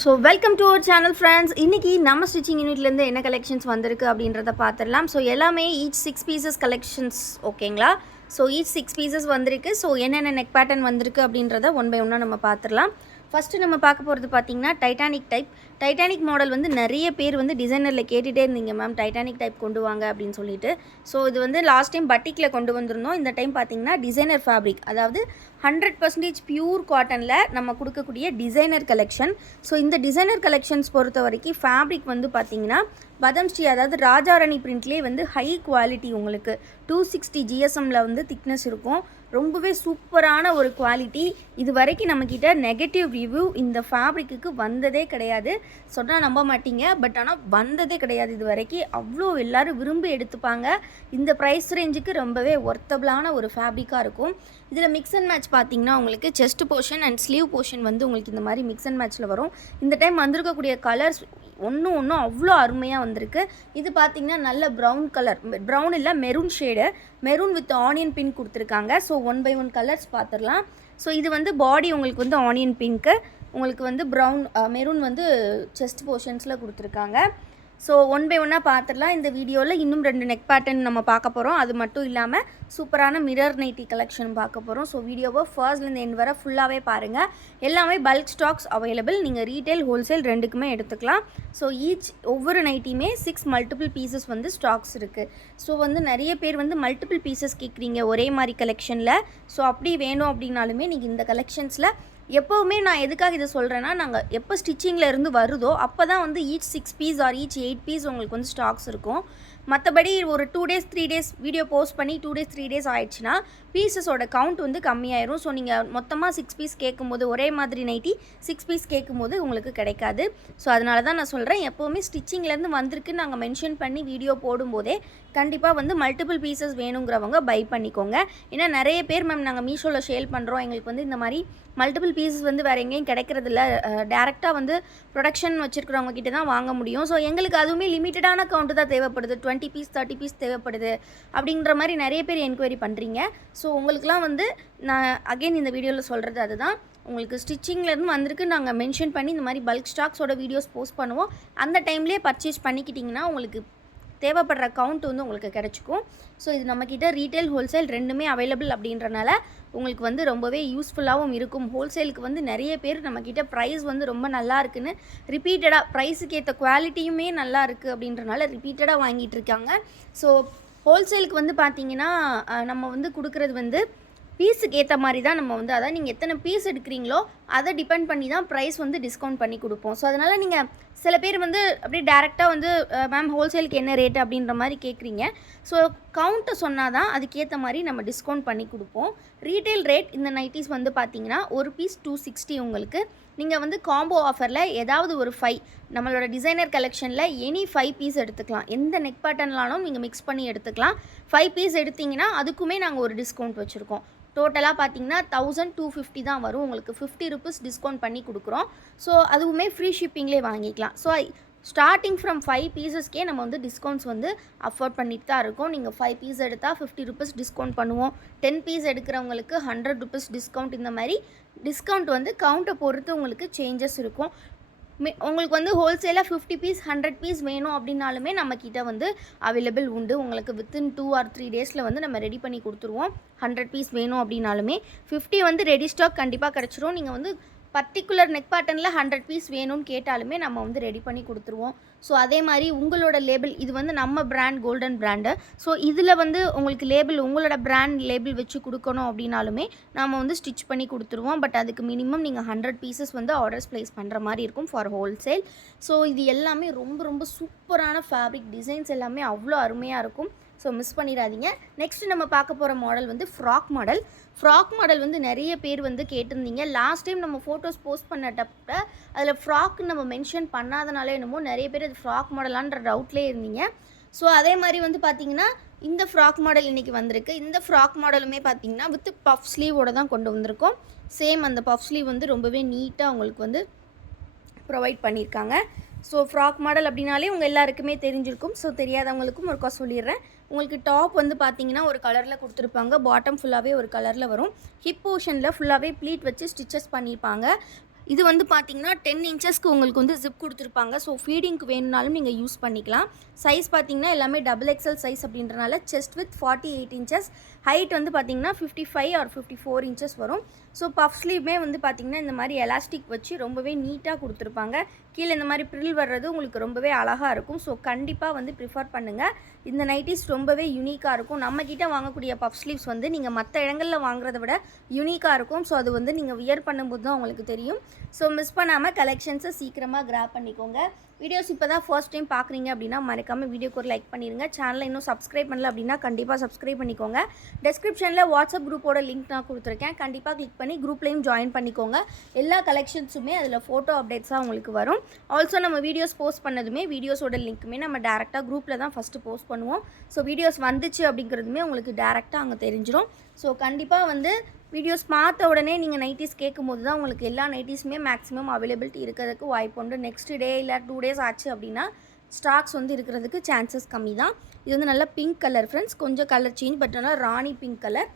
So welcome to our channel friends. இன்றைக்கி நம்ம stitching யூனிட்லேருந்து என்ன கலெக்ஷன்ஸ் வந்திருக்கு அப்படின்றத பார்த்துடலாம். ஸோ எல்லாமே ஈச் 6 பீசஸ் கலெக்ஷன்ஸ் ஓகேங்களா. ஸோ ஈச் 6 பீசஸ் வந்திருக்கு. ஸோ என்னென்ன நெக் பேட்டர்ன் வந்திருக்கு அப்படின்றத ஒன் பை ஒன்னாக நம்ம பார்த்துடலாம். ஃபஸ்ட்டு நம்ம பார்க்க போகிறது பார்த்திங்கன்னா டைட்டானிக் மாடல் வந்து நிறைய பேர் வந்து டிசைனரில் கேட்டுகிட்டே இருந்தீங்க மேம், டைட்டானிக் டைப் கொண்டு வாங்க அப்படின்னு சொல்லிட்டு. ஸோ இது வந்து லாஸ்ட் டைம் பட்டிக்கில் கொண்டு வந்திருந்தோம். இந்த டைம் பார்த்திங்கன்னா டிசைனர் ஃபேப்ரிக், அதாவது 100% பியூர் காட்டனில் நம்ம கொடுக்கக்கூடிய டிசைனர் கலெக்ஷன். ஸோ இந்த டிசைனர் கலெக்ஷன்ஸ் பொறுத்த வரைக்கும் ஃபேப்ரிக் வந்து பார்த்திங்கன்னா பதம் ஸ்ரீ, அதாவது ராஜாராணி பிரிண்ட்லேயே வந்து ஹை குவாலிட்டி, உங்களுக்கு 260 GSMல வந்து திக்னஸ் இருக்கும். ரொம்பவே சூப்பரான ஒரு குவாலிட்டி. இது வரைக்கும் நம்மக்கிட்ட நெகட்டிவ் ரிவ்யூ இந்த ஃபேப்ரிக்கு வந்ததே கிடையாது. சொன்னால் நம்ப மாட்டீங்க, பட் ஆனால் வந்ததே கிடையாது இது வரைக்கும். அவ்வளோ எல்லோரும் விரும்பி எடுத்துப்பாங்க. இந்த ப்ரைஸ் ரேஞ்சுக்கு ரொம்பவே ஒர்த்தபிளான ஒரு ஃபேப்ரிக்காக இருக்கும். இதில் மிக்ஸ் அண்ட் மேட்ச் பார்த்திங்கன்னா உங்களுக்கு chest portion and sleeve portion வந்து உங்களுக்கு இந்த மாதிரி மிக்ஸ் அண்ட் மேட்ச்சில் வரும். இந்த டைம் வந்திருக்கக்கூடிய கலர்ஸ் ஒன்றும் அவ்வளோ அருமையாக வந்திருக்கு. இது பார்த்திங்கன்னா நல்ல ப்ரௌன் கலர், ப்ரௌன் இல்லை maroon shade, maroon with onion pink கொடுத்துருக்காங்க. ஸோ 1 by 1 கலர்ஸ் பார்த்துடலாம். ஸோ இது வந்து பாடி உங்களுக்கு வந்து ஆனியன் பிங்க்கு, உங்களுக்கு வந்து ப்ரௌன் மெரூன் வந்து செஸ்ட் போர்ஷன்ஸில் கொடுத்துருக்காங்க. ஸோ 1 by 1 பார்த்துடலாம். இந்த வீடியோவில் இன்னும் 2 நெக் பேட்டர்ன் நம்ம பார்க்க போகிறோம். அது மட்டும் இல்லாமல் சூப்பரான மிரர் நைட்டி கலெக்ஷன் பார்க்க போகிறோம். ஸோ வீடியோவை ஃபர்ஸ்ட்லேருந்து எண்ட் வர ஃபுல்லாகவே பாருங்கள். எல்லாமே பல்க் ஸ்டாக்ஸ் அவைலபிள். நீங்கள் ரீட்டைல் ஹோல்சேல் ரெண்டுக்குமே எடுத்துக்கலாம். ஸோ ஒவ்வொரு நைட்டியுமே 6 மல்டிபிள் பீசஸ் வந்து ஸ்டாக்ஸ் இருக்குது. ஸோ வந்து நிறைய பேர் வந்து மல்டிபிள் பீசஸ் கேட்குறீங்க ஒரே மாதிரி கலெக்ஷனில். ஸோ அப்படி வேணும் அப்படின்னாலுமே நீங்கள் இந்த கலெக்ஷன்ஸில் எப்போவுமே நான் எதுக்காக இதை சொல்கிறேன்னா, நாங்கள் எப்போ ஸ்டிச்சிங்கில் இருந்து வருதோ அப்போ தான் வந்து each 6 piece or each 8 piece உங்களுக்கு வந்து ஸ்டாக்ஸ் இருக்கும். மற்றபடி ஒரு 2 days 3 days வீடியோ போஸ்ட் பண்ணி 2 days 3 days ஆயிடுச்சுன்னா பீசஸோட கவுண்ட் வந்து கம்மியாயிரும். ஸோ நீங்கள் மொத்தமாக 6 பீஸ் கேட்கும்போது, ஒரே மாதிரி நைட்டி 6 பீஸ் கேட்கும்போது உங்களுக்கு கிடைக்காது. ஸோ அதனால தான் நான் சொல்கிறேன், எப்போவுமே ஸ்டிச்சிங்லேருந்து வந்திருக்குன்னு நாங்கள் மென்ஷன் பண்ணி வீடியோ போடும்போதே கண்டிப்பாக வந்து மல்டிபிள் பீசஸ் வேணுங்கிறவங்க பை பண்ணிக்கோங்க. ஏன்னா நிறைய பேர் மேம் நாங்கள் மீஷோவில் சேல் பண்ணுறோம், எங்களுக்கு வந்து இந்த மாதிரி மல்டிபிள் பீசஸ் வந்து வேறு எங்கேயும் கிடைக்கிறதில்ல, டேரெக்டாக வந்து ப்ரொடக்ஷன் வச்சுருக்கிறவங்க கிட்ட தான் வாங்க முடியும். ஸோ எங்களுக்கு அதுவுமே லிமிட்டடான கவுண்ட்டு தான் தேவைப்படுது, 20 பீஸ் 30 பீஸ் தேவைப்படுது அப்படின்ற மாதிரி நிறைய பேர் என்கொயரி பண்ணுறீங்க. ஸோ உங்களுக்குலாம் வந்து நான் அகெயின் இந்த வீடியோவில் சொல்கிறது அதுதான், உங்களுக்கு ஸ்டிச்சிங்லேருந்து வந்திருக்கு நாங்கள் மென்ஷன் பண்ணி இந்த மாதிரி பல்க் ஸ்டாக்ஸோட வீடியோஸ் போஸ்ட் பண்ணுவோம். அந்த டைம்லேயே பர்ச்சேஸ் பண்ணிக்கிட்டிங்கன்னா உங்களுக்கு தேவைப்படுற கவுண்ட் வந்து உங்களுக்கு கிடச்சிக்கும். ஸோ இது நம்மக்கிட்ட ரீட்டைல் ஹோல்சேல் ரெண்டுமே அவைலபிள் அப்படின்றனால உங்களுக்கு வந்து ரொம்பவே யூஸ்ஃபுல்லாகவும் இருக்கும். ஹோல்சேலுக்கு வந்து நிறைய பேர் நம்மக்கிட்ட ப்ரைஸ் வந்து ரொம்ப நல்லா இருக்குன்னு ரிப்பீட்டடாக, ப்ரைஸுக்கு ஏற்ற குவாலிட்டியுமே நல்லா இருக்குது அப்படின்றனால ரிப்பீட்டடாக வாங்கிட்டு இருக்காங்க. ஸோ ஹோல்சேலுக்கு வந்து பார்த்திங்கன்னா நம்ம வந்து கொடுக்குறது வந்து பீஸுக்கு ஏற்ற மாதிரி தான் நம்ம வந்து, அதாவது நீங்கள் எத்தனை பீஸ் எடுக்கிறீங்களோ அதை டிபெண்ட் பண்ணி தான் ப்ரைஸ் வந்து டிஸ்கவுண்ட் பண்ணி கொடுப்போம். ஸோ அதனால் நீங்கள் சில பேர் வந்து அப்படியே டேரெக்டாக வந்து மேம் ஹோல்சேலுக்கு என்ன ரேட்டு அப்படின்ற மாதிரி கேட்குறீங்க. ஸோ கவுண்ட்டை சொன்னால் தான் அதுக்கேற்ற மாதிரி நம்ம டிஸ்கவுண்ட் பண்ணி கொடுப்போம். ரீட்டைல் ரேட் இந்த நைட்டிஸ் வந்து பார்த்திங்கன்னா ஒரு பீஸ் 260 உங்களுக்கு. நீங்கள் வந்து காம்போ ஆஃபரில் ஏதாவது ஒரு 5 நம்மளோட டிசைனர் கலெக்ஷனில் எனி 5 பீஸ் எடுத்துக்கலாம். எந்த நெக் பேட்டர்ன்லாலும் நீங்கள் மிக்ஸ் பண்ணி எடுத்துக்கலாம். 5 பீஸ் எடுத்திங்கன்னா அதுக்குமே நாங்கள் ஒரு டிஸ்கவுண்ட் வச்சுருக்கோம். டோட்டலாக பார்த்தீங்கன்னா 1250 தான் வரும். உங்களுக்கு 50 rupees டிஸ்கவுண்ட் பண்ணி கொடுக்குறோம். ஸோ அதுவுமே ஃப்ரீ ஷிப்பிங்லேயே வாங்கிக்கலாம். ஸோ ஸ்டார்டிங் ஃப்ரம் 5 பீசஸ்க்கே நம்ம வந்து டிஸ்கவுண்ட்ஸ் வந்து அஃபோர்ட் பண்ணிட்டு தான் இருக்கோம். நீங்கள் 5 பீஸ் எடுத்தால் 50 rupees டிஸ்கவுண்ட் பண்ணுவோம். 10 பீஸ் எடுக்கிறவங்களுக்கு 100 rupees டிஸ்கவுண்ட். இந்த மாதிரி டிஸ்கவுண்ட் வந்து கவுண்ட்டை பொறுத்து உங்களுக்கு சேஞ்சஸ் இருக்கும். உங்களுக்கு வந்து ஹோல்சேலாக 50 பீஸ் 100 பீஸ் வேணும் அப்படின்னாலுமே நம்மக்கிட்ட வந்து அவைலபிள் உண்டு. உங்களுக்கு வித்தின் 2 or 3 days வந்து நம்ம ரெடி பண்ணி கொடுத்துருவோம். 100 பீஸ் வேணும் அப்படின்னாலுமே 50 வந்து ரெடி ஸ்டாக் கண்டிப்பாக கிடச்சிரும். நீங்கள் வந்து பர்டிகுலர் நெக் பேட்டர்னில் 100 பீஸ் வேணும்னு கேட்டாலுமே நம்ம வந்து ரெடி பண்ணி கொடுத்துருவோம். ஸோ அதே மாதிரி உங்களோட லேபிள், இது வந்து நம்ம பிராண்ட் கோல்டன் பிராண்டு. ஸோ இதில் வந்து உங்களுக்கு லேபிள், உங்களோட பிராண்ட் லேபிள் வச்சு கொடுக்கணும் அப்படின்னாலுமே நம்ம வந்து ஸ்டிச் பண்ணி கொடுத்துருவோம். பட் அதுக்கு மினிமம் நீங்கள் 100 பீசஸ் வந்து ஆர்டர்ஸ் ப்ளேஸ் பண்ணுற மாதிரி இருக்கும் ஃபார் ஹோல்சேல். ஸோ இது எல்லாமே ரொம்ப சூப்பரான ஃபேப்ரிக் டிசைன்ஸ், எல்லாமே அவ்வளோ அருமையாக இருக்கும். ஸோ மிஸ் பண்ணிடாதீங்க. நெக்ஸ்ட்டு நம்ம பார்க்க போகிற மாடல் வந்து ஃப்ராக் மாடல் வந்து நிறைய பேர் வந்து கேட்டிருந்தீங்க. லாஸ்ட் டைம் நம்ம ஃபோட்டோஸ் போஸ்ட் பண்ணட்டப்ப அதில் ஃப்ராக் நம்ம மென்ஷன் பண்ணாதனால என்னமோ நிறைய பேர் அது ஃப்ராக் மாடலான்ற டவுட்லேயே இருந்தீங்க. ஸோ அதே மாதிரி வந்து பார்த்திங்கன்னா இந்த ஃப்ராக் மாடல் இன்றைக்கி வந்திருக்கு. இந்த ஃப்ராக் மாடலுமே பார்த்திங்கன்னா வித் பஃப் ஸ்லீவோடு தான் கொண்டு வந்திருக்கோம். சேம் அந்த பஃப் ஸ்லீவ் வந்து ரொம்பவே நீட்டாக உங்களுக்கு வந்து ப்ரொவைட் பண்ணியிருக்காங்க. ஸோ ஃப்ராக் மாடல் அப்படின்னாலே உங்கள் எல்லாருக்குமே தெரிஞ்சிருக்கும். ஸோ தெரியாதவங்களுக்கும் ஒருக்கா சொல்லிடுறேன். உங்களுக்கு டாப் வந்து பார்த்தீங்கன்னா ஒரு கலரில் கொடுத்துருப்பாங்க, பாட்டம் ஃபுல்லாகவே ஒரு கலரில் வரும். ஹிப் போர்ஷனில் ஃபுல்லாகவே ப்ளீட் வச்சு ஸ்டிச்சஸ் பண்ணியிருப்பாங்க. இது வந்து பார்த்தீங்கன்னா 10 இன்ச்சஸ்க்கு உங்களுக்கு வந்து ஜிப் கொடுத்துருப்பாங்க. ஸோ ஃபீடிங்க்கு வேணும்னாலும் நீங்கள் யூஸ் பண்ணிக்கலாம். சைஸ் பார்த்தீங்கன்னா எல்லாமே டபுள் எக்ஸல் சைஸ் அப்படின்றனால செஸ்ட் வித் 48 இன்ச்சஸ், ஹைட் வந்து பார்த்தீங்கன்னா 55 ஆர் 54 இன்ச்சஸ் வரும். ஸோ பஃப் ஸ்லீவுமே வந்து பார்த்தீங்கன்னா இந்த மாதிரி எலாஸ்டிக் வச்சு ரொம்பவே நீட்டாக கொடுத்துருப்பாங்க. கீழே இந்த மாதிரி ப்ரில் வர்றது உங்களுக்கு ரொம்பவே அழகாக இருக்கும். ஸோ கண்டிப்பாக வந்து ப்ரிஃபர் பண்ணுங்கள். இந்த நைட்டிஸ் ரொம்பவே யூனிக்காக இருக்கும். நம்மக்கிட்ட வாங்கக்கூடிய பஃப் ஸ்லீவ்ஸ் வந்து நீங்கள் மற்ற இடங்களில் வாங்குறத விட யூனிக்காக இருக்கும். ஸோ அது வந்து நீங்கள் வியர் பண்ணும்போது தான் உங்களுக்கு தெரியும். ஸோ மிஸ் பண்ணாமல் கலெக்ஷன்ஸை சீக்கிரமாக கிராப் பண்ணிக்கோங்க. வீடியோஸ் இப்போ தான் ஃபர்ஸ்ட் டைம் பார்க்குறீங்க அப்படின்னா மறக்காமல் வீடியோக்கு ஒரு லைக் பண்ணிடுங்க. சேனலை இன்னும் சப்ஸ்கிரைப் பண்ணல அப்படின்னா கண்டிப்பாக சப்ஸ்கிரைப் பண்ணிக்கோங்க. டெஸ்கிரிப்ஷனில் வாட்ஸ்அப் குரூப்போட லிங்க் நான் கொடுத்துருக்கேன். கண்டிப்பாக கிளிக் பண்ணி குரூப்லேயும் ஜாயின் பண்ணிக்கோங்க. எல்லா கலெக்ஷன்ஸுமே அதில் ஃபோட்டோ அப்டேட்ஸாக உங்களுக்கு வரும். ஆல்சோ நம்ம வீடியோஸ் போஸ்ட் பண்ணதுமே வீடியோஸோட லிங்க்குமே நம்ம டேரெக்டாக குரூப்பில் தான் ஃபஸ்ட்டு போஸ்ட் பண்ணுவோம். ஸோ வீடியோஸ் வந்துச்சு அப்படிங்கிறதுமே உங்களுக்கு டேரெக்டாக அங்கே தெரிஞ்சிடும். ஸோ கண்டிப்பாக வந்து வீடியோஸ் பார்த்த உடனே நீங்கள் நைட்டிஸ் கேட்கும்போது தான் உங்களுக்கு எல்லா நைட்டிஸுமே மேக்ஸிமம் அவைலபிலிட்டி இருக்கிறதுக்கு வாய்ப்பு உண்டு. நெக்ஸ்ட் டே இல்லை 2 டேஸ் ஆச்சு அப்படின்னா ஸ்டாக்ஸ் வந்து இருக்கிறதுக்கு சான்சஸ் கம்மி தான். இது வந்து நல்லா பிங்க் கலர் ஃப்ரெண்ட்ஸ், கொஞ்சம் கலர் சேஞ்ச், பட் ஆனால் ராணி பிங்க் கலர்.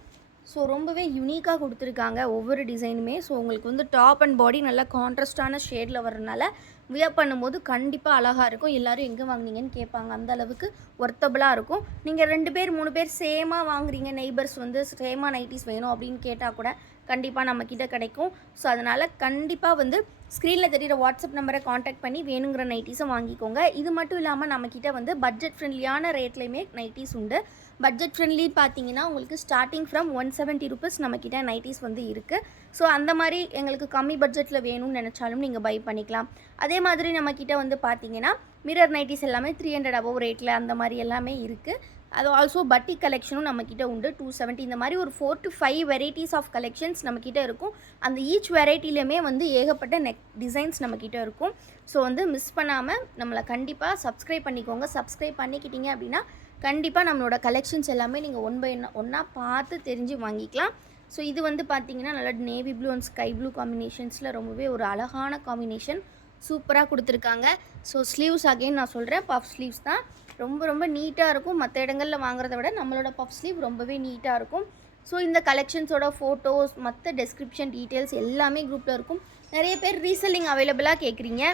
ஸோ ரொம்பவே யூனிக்காக கொடுத்துருக்காங்க ஒவ்வொரு டிசைனுமே. ஸோ உங்களுக்கு வந்து டாப் அண்ட் பாடி நல்லா கான்ட்ராஸ்டான ஷேடில் வரனால வியர் பண்ணும்போது கண்டிப்பாக அழகாக இருக்கும். எல்லோரும் எங்கே வாங்குனீங்கன்னு கேட்பாங்க. அந்த அளவுக்கு ஒர்த்தபுளாக இருக்கும். நீங்கள் 2 பேர் 3 பேர் சேமாக வாங்குறீங்க, நெய்பர்ஸ் வந்து சேமாக நைட்டிஸ் வேணும் அப்படின்னு கேட்டால் கூட கண்டிப்பாக நம்மக்கிட்ட கிடைக்கும். ஸோ அதனால் கண்டிப்பாக வந்து ஸ்க்ரீனில் தெரிகிற வாட்ஸ்அப் நம்பரை காண்டாக்ட் பண்ணி வேணுங்கிற நைட்டிஸை வாங்கிக்கோங்க. இது மட்டும் இல்லாமல் நம்மக்கிட்ட வந்து பட்ஜெட் ஃப்ரெண்ட்லியான ரேட்லேயுமே நைட்டிஸ் உண்டு. பட்ஜெட் ஃப்ரெண்ட்லி பார்த்தீங்கன்னா உங்களுக்கு ஸ்டார்டிங் ஃப்ரம் 170 ருபீஸ் நம்மக்கிட்ட நைட்டிஸ் வந்து இருக்குது. ஸோ அந்த மாதிரி எங்களுக்கு கம்மி பட்ஜெட்டில் வேணும்னு நினச்சாலும் நீங்கள் பை பண்ணிக்கலாம். அதே மாதிரி நம்மக்கிட்ட வந்து பார்த்தீங்கன்னா மிரர் நைட்டிஸ் எல்லாமே 300 அபவ் ரேட்டில் அந்த மாதிரி எல்லாமே இருக்குது. அது ஆல்சோ பட்டி கலெக்ஷனும் நம்மக்கிட்ட உண்டு 270. இந்த மாதிரி ஒரு 4 to 5 வெரைட்டிஸ் ஆஃப் கலெக்ஷன்ஸ் நம்மக்கிட்ட இருக்கும். அந்த ஈச் வெரைட்டிலையுமே வந்து ஏகப்பட்ட டிசைன்ஸ் நம்மக்கிட்ட இருக்கும். ஸோ வந்து மிஸ் பண்ணாமல் நம்மளை கண்டிப்பாக சப்ஸ்கிரைப் பண்ணிக்கோங்க. சப்ஸ்கிரைப் பண்ணிக்கிட்டீங்க அப்படின்னா கண்டிப்பாக நம்மளோட கலெக்ஷன்ஸ் எல்லாமே நீங்கள் ஒன் பை ஒன்றா பார்த்து தெரிஞ்சு வாங்கிக்கலாம். ஸோ இது வந்து பார்த்தீங்கன்னா நல்லா navy blue and sky blue காம்பினேஷன்ஸில் ரொம்பவே ஒரு அழகான காம்பினேஷன் சூப்பராக கொடுத்துருக்காங்க. ஸோ ஸ்லீவ்ஸ் அகெயின் நான் சொல்கிறேன், பஃப் ஸ்லீவ்ஸ் தான். ரொம்ப நீட்டாக இருக்கும். மற்ற இடங்களில் வாங்குறத விட நம்மளோட பஃப் ஸ்லீவ் ரொம்பவே நீட்டாக இருக்கும். ஸோ இந்த கலெக்ஷன்ஸோட ஃபோட்டோஸ் மற்ற டெஸ்கிரிப்ஷன் டீட்டெயில்ஸ் எல்லாமே குரூப்பில் இருக்கும். நிறைய பேர் ரீசெல்லிங் அவைலபிளாக கேட்குறீங்க.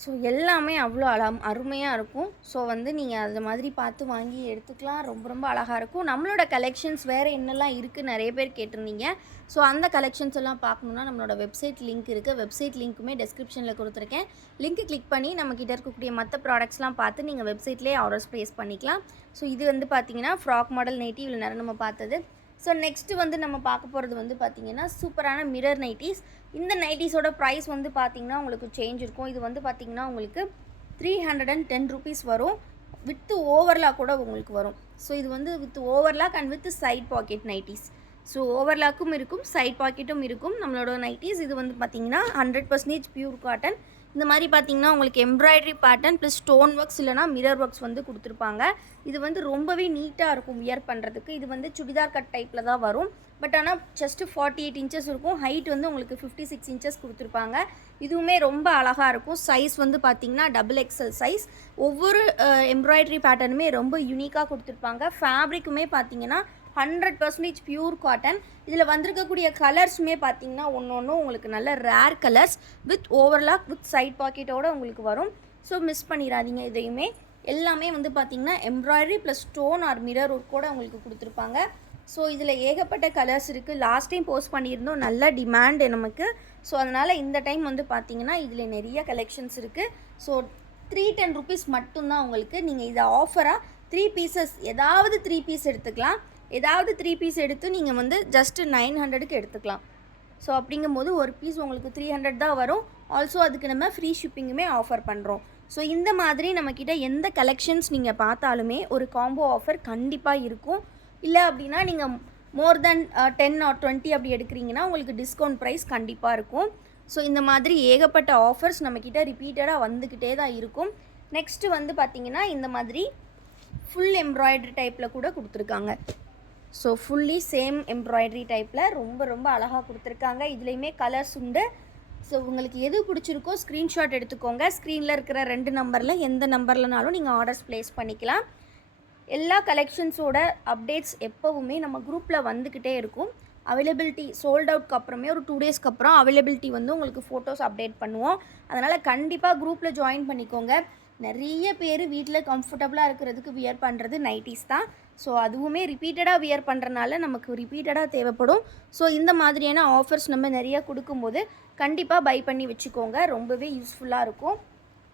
ஸோ எல்லாமே அவ்வளோ அருமையாக இருக்கும். ஸோ வந்து நீங்கள் அது மாதிரி பார்த்து வாங்கி எடுத்துக்கலாம். ரொம்ப அழகாக இருக்கும். நம்மளோட கலெக்ஷன்ஸ் வேறு என்னெல்லாம் இருக்குது நிறைய பேர் கேட்டிருந்தீங்க. ஸோ அந்த கலெக்ஷன்ஸ் எல்லாம் பார்க்கணுன்னா நம்மளோட வெப்சைட் லிங்க் இருக்குது. வெப்சைட் லிங்க்குமே டெஸ்கிரிப்ஷனில் கொடுத்துருக்கேன். லிங்க்கு கிளிக் பண்ணி நம்மக்கிட்ட இருக்கக்கூடிய மற்ற ப்ராடக்ட்ஸ்லாம் பார்த்து நீங்கள் வெப்சைட்லேயே ஆர்டர்ஸ் ப்ளேஸ் பண்ணிக்கலாம். ஸோ இது வந்து பார்த்தீங்கன்னா ஃப்ராக் மாடல் நைட்டி இவ்வளோ நேரம் நம்ம பார்த்தது. ஸோ நெக்ஸ்ட்டு வந்து நம்ம பார்க்க போகிறது வந்து பார்த்திங்கன்னா சூப்பரான மிரர் நைட்டிஸ். இந்த நைட்டிஸோட ப்ரைஸ் வந்து பார்த்திங்கன்னா உங்களுக்கு சேஞ்ச் இருக்கும். இது வந்து பார்த்திங்கன்னா உங்களுக்கு 310 ருபீஸ் வரும். வித் ஓவர்லாக் கூட உங்களுக்கு வரும். ஸோ இது வந்து with overlock and with side pocket nighties. So ஓவர்லாக்கும் இருக்கும், சைட் பாக்கெட்டும் இருக்கும் நம்மளோட நைட்டிஸ். இது வந்து பார்த்திங்கன்னா 100% பியூர் காட்டன். இந்த மாதிரி பார்த்திங்கன்னா உங்களுக்கு embroidery pattern plus stone works இல்லைனா மிரர் ஒர்க்ஸ் வந்து கொடுத்துருப்பாங்க. இது வந்து ரொம்பவே நீட்டாக இருக்கும் வியர் பண்ணுறதுக்கு. இது வந்து சுடிதார் கட் டைப்பில் தான் வரும். பட் ஆனால் ஜஸ்ட்டு 48 இன்ச்சஸ் இருக்கும். ஹைட் வந்து உங்களுக்கு 56 இன்ச்சஸ் கொடுத்துருப்பாங்க. இதுவுமே ரொம்ப அழகாக இருக்கும். சைஸ் வந்து பார்த்திங்கன்னா டபுள் எக்ஸல் சைஸ். ஒவ்வொரு எம்ப்ராய்டரி பேட்டர்னுமே ரொம்ப யூனிக்காக கொடுத்துருப்பாங்க. ஃபேப்ரிக்குமே பார்த்திங்கன்னா 100% பியூர் காட்டன். இதில் வந்திருக்கக்கூடிய கலர்ஸுமே பார்த்திங்கன்னா ஒன்று உங்களுக்கு நல்ல rare colours with overlock with side பாக்கெட்டோடு உங்களுக்கு வரும். ஸோ மிஸ் பண்ணிடாதீங்க. இதையுமே எல்லாமே வந்து பார்த்திங்கன்னா embroidery plus stone or mirror work கூட உங்களுக்கு கொடுத்துருப்பாங்க. ஸோ இதில் ஏகப்பட்ட கலர்ஸ் இருக்குது. லாஸ்ட் டைம் போஸ்ட் பண்ணியிருந்தோம், நல்ல டிமாண்டு நமக்கு. ஸோ அதனால் இந்த டைம் வந்து பார்த்திங்கன்னா இதில் நிறைய கலெக்ஷன்ஸ் இருக்குது. ஸோ 310 ருபீஸ் மட்டும்தான் உங்களுக்கு. நீங்கள் இதை ஆஃபராக 3 பீசஸ் ஏதாவது 3 பீஸ் எடுத்துக்கலாம். ஏதாவது 3 பீஸ் எடுத்து நீங்கள் வந்து ஜஸ்ட்டு 900க்கு எடுத்துக்கலாம். ஸோ அப்படிங்கும்போது ஒரு பீஸ் உங்களுக்கு 300 தான் வரும். ஆல்சோ அதுக்கு நம்ம ஃப்ரீ ஷிப்பிங்குமே ஆஃபர் பண்ணுறோம். ஸோ இந்த மாதிரி நம்மக்கிட்ட எந்த கலெக்ஷன்ஸ் நீங்கள் பார்த்தாலுமே ஒரு காம்போ ஆஃபர் கண்டிப்பாக இருக்கும். இல்லை அப்படின்னா நீங்கள் மோர் தென் 10 or 20 அப்படி எடுக்கிறீங்கன்னா உங்களுக்கு டிஸ்கவுண்ட் ப்ரைஸ் கண்டிப்பாக இருக்கும். ஸோ இந்த மாதிரி ஏகப்பட்ட ஆஃபர்ஸ் நம்மக்கிட்ட ரிப்பீட்டடாக வந்துக்கிட்டே தான் இருக்கும். நெக்ஸ்ட்டு வந்து பார்த்திங்கன்னா இந்த மாதிரி ஃபுல் எம்ப்ராய்டரி டைப்பில் கூட கொடுத்துருக்காங்க. ஸோ ஃபுல்லி சேம் எம்ப்ராய்டரி டைப்பில் ரொம்ப அழகாக கொடுத்துருக்காங்க. இதுலேயுமே கலர்ஸ் உண்டு. ஸோ உங்களுக்கு எது பிடிச்சிருக்கோ ஸ்க்ரீன்ஷாட் எடுத்துக்கோங்க. ஸ்க்ரீனில் இருக்கிற 2 நம்பரில் எந்த நம்பர்லனாலும் நீங்கள் ஆர்டர்ஸ் ப்ளேஸ் பண்ணிக்கலாம். எல்லா கலெக்ஷன்ஸோட அப்டேட்ஸ் எப்போவுமே நம்ம குரூப்பில் வந்துக்கிட்டே இருக்கும். அவைலபிலிட்டி சோல்ட் அவுட்க்கு அப்புறமே ஒரு 2 டேஸ்க்கு அப்புறம் அவைலபிலிட்டி வந்து உங்களுக்கு ஃபோட்டோஸ் அப்டேட் பண்ணுவோம். அதனால் கண்டிப்பாக குரூப்பில் ஜாயின் பண்ணிக்கோங்க. நிறைய பேர் வீட்டில் கம்ஃபர்டபுளாக இருக்கிறதுக்கு வியர் பண்ணுறது நைட்டிஸ் தான். ஸோ அதுவுமே ரிப்பீட்டடாக வியர் பண்ணுறனால நமக்கு ரிப்பீட்டடாக தேவைப்படும். ஸோ இந்த மாதிரியான ஆஃபர்ஸ் நம்ம நிறையா கொடுக்கும்போது கண்டிப்பாக பை பண்ணி வச்சுக்கோங்க. ரொம்பவே யூஸ்ஃபுல்லாக இருக்கும்.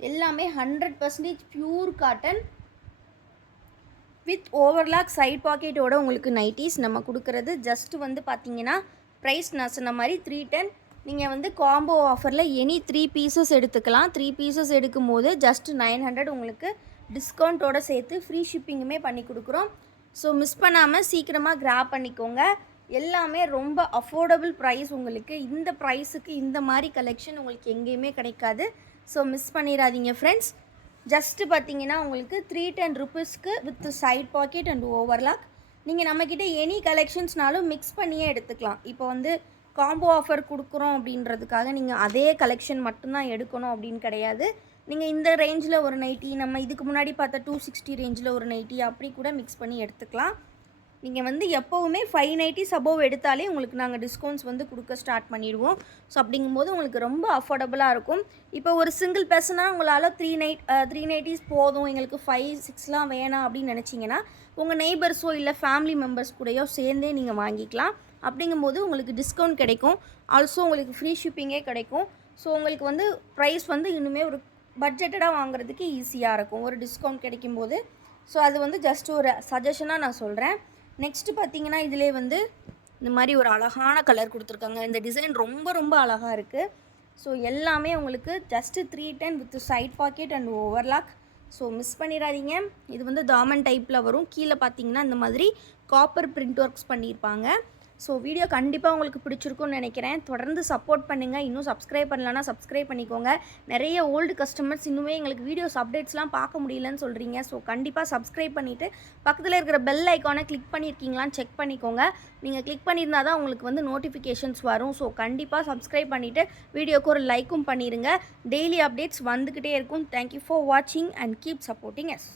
எல்லாமே 100% pure cotton with overlock side பாக்கெட்டோட உங்களுக்கு நைட்டிஸ் நம்ம கொடுக்குறது. ஜஸ்ட்டு வந்து பார்த்தீங்கன்னா ப்ரைஸ் நான் சொன்ன மாதிரி 310. நீங்கள் வந்து காம்போ ஆஃபரில் எனி 3 பீசஸ் எடுத்துக்கலாம். 3 பீசஸ் எடுக்கும்போது ஜஸ்ட்டு 900 உங்களுக்கு டிஸ்கவுண்ட்டோடு சேர்த்து ஃப்ரீ ஷிப்பிங்குமே பண்ணி கொடுக்குறோம். ஸோ மிஸ் பண்ணாமல் சீக்கிரமாக கிராப் பண்ணிக்கோங்க. எல்லாமே ரொம்ப அஃபோர்டபுள் ப்ரைஸ். உங்களுக்கு இந்த ப்ரைஸுக்கு இந்த மாதிரி கலெக்ஷன் உங்களுக்கு எங்கேயுமே கிடைக்காது. ஸோ மிஸ் பண்ணிடாதீங்க ஃப்ரெண்ட்ஸ். ஜஸ்ட்டு பார்த்தீங்கன்னா உங்களுக்கு 310 ருபீஸ்க்கு with side pocket and overlock. நீங்கள் நம்மக்கிட்ட எனி கலெக்ஷன்ஸ்னாலும் மிக்ஸ் பண்ணியே எடுத்துக்கலாம். இப்போ வந்து காம்போ ஆஃபர் கொடுக்குறோம் அப்படின்றதுக்காக நீங்கள் அதே கலெக்ஷன் மட்டும்தான் எடுக்கணும் அப்படின்னு கிடையாது. நீங்கள் இந்த ரேஞ்சில் ஒரு நைட்டி, நம்ம இதுக்கு முன்னாடி பார்த்த 260 ரேஞ்சில் ஒரு நைட்டி அப்படி கூட மிக்ஸ் பண்ணி எடுத்துக்கலாம். நீங்கள் வந்து எப்போவுமே 5 நைட்டிஸ் அபோவ் எடுத்தாலே உங்களுக்கு நாங்கள் டிஸ்கவுண்ட்ஸ் வந்து கொடுக்க ஸ்டார்ட் பண்ணிடுவோம். ஸோ அப்படிங்கும்போது உங்களுக்கு ரொம்ப அஃபோர்டபுளாக இருக்கும். இப்போ ஒரு சிங்கிள் பர்சனாக உங்களால் 3 நைட்டிஸ் போதும், எங்களுக்கு 5, 6லாம் வேணாம் அப்படின்னு நினச்சிங்கன்னா உங்கள் நெய்பர்ஸோ இல்லை ஃபேமிலி மெம்பர்ஸ் கூடயோ சேர்ந்தே நீங்கள் வாங்கிக்கலாம். அப்படிங்கும்போது உங்களுக்கு டிஸ்கவுண்ட் கிடைக்கும். ஆல்சோ உங்களுக்கு ஃப்ரீ ஷிப்பிங்கே கிடைக்கும். ஸோ உங்களுக்கு வந்து ப்ரைஸ் வந்து இன்னுமே ஒரு பட்ஜெட்டடாக வாங்குறதுக்கு ஈஸியாக இருக்கும் ஒரு டிஸ்கவுண்ட் கிடைக்கும்போது. ஸோ அது வந்து ஜஸ்ட் ஒரு சஜஷனாக நான் சொல்கிறேன். நெக்ஸ்ட்டு பார்த்தீங்கன்னா இதிலே வந்து இந்த மாதிரி ஒரு அழகான கலர் கொடுத்துருக்காங்க. இந்த டிசைன் ரொம்ப ரொம்ப அழகாக இருக்குது. ஸோ எல்லாமே உங்களுக்கு just 310 with side pocket and overlock. So miss பண்ணிடாதீங்க. இது வந்து தாமன் டைப்பில் வரும். கீழே பார்த்தீங்கன்னா இந்த மாதிரி காப்பர் பிரிண்ட் ஒர்க்ஸ் பண்ணியிருப்பாங்க. ஸோ வீடியோ கண்டிப்பாக உங்களுக்கு பிடிச்சிருக்கும்னு நினைக்கிறேன். தொடர்ந்து சப்போர்ட் பண்ணுங்கள். இன்னும் சப்ஸ்கிரைப் பண்ணலன்னா சப்ஸ்கிரைப் பண்ணிக்கோங்க. நிறைய ஓல்டு கஸ்டமர்ஸ் இன்னுமே எங்களுக்கு வீடியோஸ் அப்டேட்ஸ்லாம் பார்க்க முடியலன்னு சொல்கிறீங்க. ஸோ கண்டிப்பாக சப்ஸ்கிரைப் பண்ணிவிட்டு பக்கத்தில் இருக்கிற பெல் ஐக்கானை கிளிக் பண்ணியிருக்கீங்களான்னு செக் பண்ணிக்கோங்க. நீங்கள் கிளிக் பண்ணியிருந்தால் தான் உங்களுக்கு வந்து நோட்டிஃபிகேஷன்ஸ் வரும். ஸோ கண்டிப்பாக சப்ஸ்கிரைப் பண்ணிவிட்டு வீடியோக்கு ஒரு லைக்கும் பண்ணிடுங்க. டெய்லி அப்டேட்ஸ் வந்துக்கிட்டே இருக்கும். தேங்க்யூ ஃபார் வாட்சிங் அண்ட் கீப் சப்போர்ட்டிங் அஸ்.